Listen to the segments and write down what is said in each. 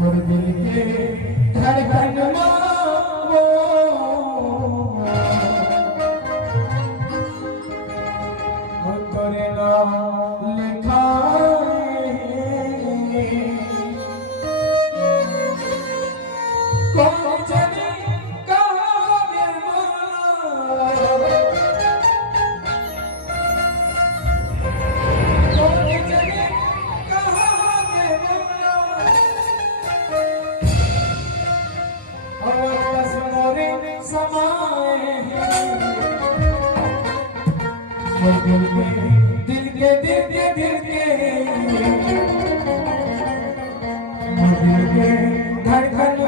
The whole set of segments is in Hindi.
मोर दिल के धड़कन वो तोरे नाम लिखा कौन जाने कहाँ दिल के धड़कन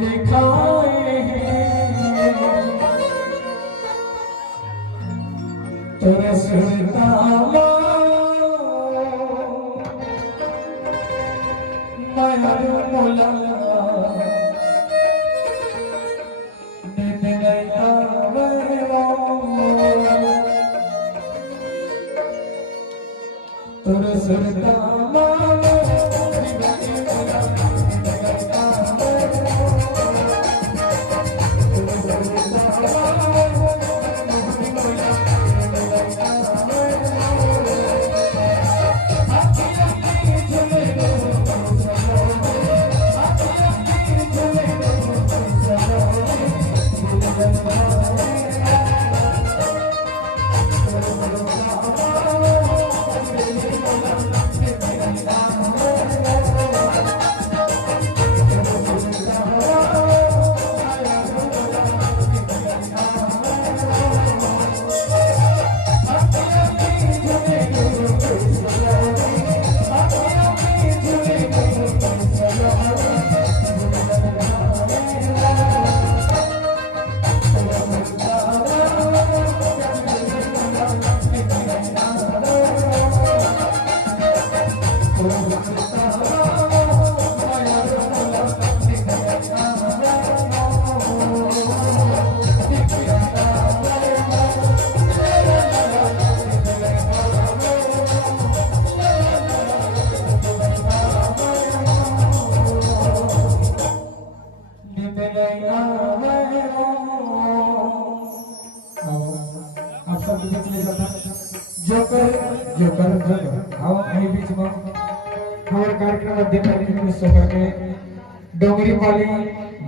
लिखा तोरे सुनता मोला तोरे सुनता जोकर जोकर जोकर आओ અહીં बीच में हमारे कार्यक्रम अध्यक्ष में सोकर के डोंगरी वाली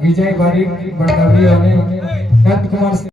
विजय बारी बड़कावी और नंद कुमार